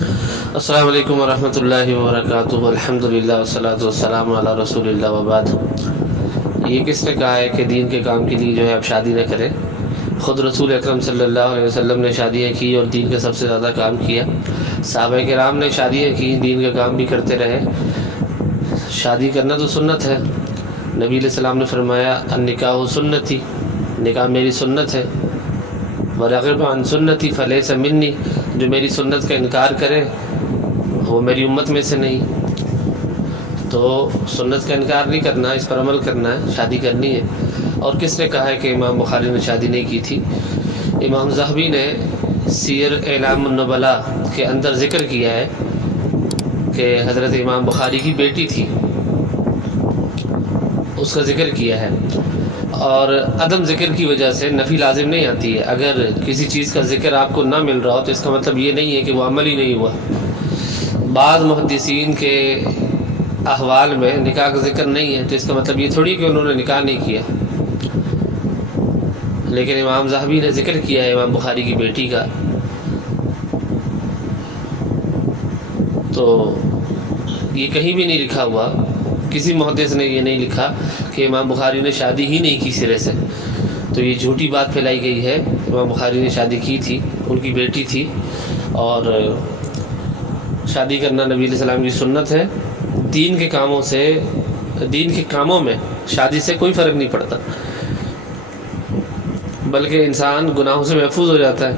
السلام علیکم ورحمۃ اللہ وبرکاتہ۔ الحمدللہ والصلاۃ والسلام علی رسول اللہ وبعد۔ یہ کس نے کہا ہے کہ دین کے کام کے لیے جو ہے اب شادی نہ کریں؟ خود رسول اکرم صلی اللہ علیہ وسلم نے شادیاں کی اور دین کا سب سے زیادہ کام کیا۔ صحابہ کرام نے شادیاں کی، دین کا کام بھی کرتے رہے۔ شادی کرنا تو سنت ہے۔ نبی علیہ السلام نے فرمایا النکاح سنتی، نکاح میری سنت ہے۔ وَرَغِبَ عَنْ سُنَّتِي فَلَيْسَ مِنِّي، جو میری سنت کا انکار کرے وہ میری امت میں سے نہیں۔ تو سنت کا انکار نہیں کرنا، اس پر عمل کرنا ہے، شادی کرنی ہے۔ اور کس نے کہا ہے کہ امام بخاری نے شادی نہیں کی تھی؟ امام ذہبی نے سیر اعلام النبلاء کے اندر ذکر کیا ہے کہ حضرت امام بخاری کی بیٹی تھی، اس کا ذکر کیا ہے۔ اور عدم ذکر کی وجہ سے نفی لازم نہیں آتی ہے۔ اگر کسی چیز کا ذکر آپ کو نہ مل رہا ہو تو اس کا مطلب یہ نہیں ہے کہ وہ عمل ہی نہیں ہوا۔ بعض محدثین کے احوال میں نکاح کا ذکر نہیں ہے تو اس کا مطلب یہ تھوڑی کہ انہوں نے نکاح نہیں کیا، لیکن امام ذہبی نے ذکر کیا ہے امام بخاری کی بیٹی کا۔ تو یہ کہیں بھی نہیں لکھا ہوا، کسی محدث نے یہ نہیں لکھا کہ امام بخاری نے شادی ہی نہیں کی سرے سے۔ تو یہ جھوٹی بات پھیلائی گئی ہے۔ امام بخاری نے شادی کی تھی، ان کی بیٹی تھی، اور شادی کرنا نبی علیہ السلام کی سنت ہے۔ دین کے کاموں سے، دین کے کاموں میں شادی سے کوئی فرق نہیں پڑتا، بلکہ انسان گناہوں سے محفوظ ہو جاتا ہے۔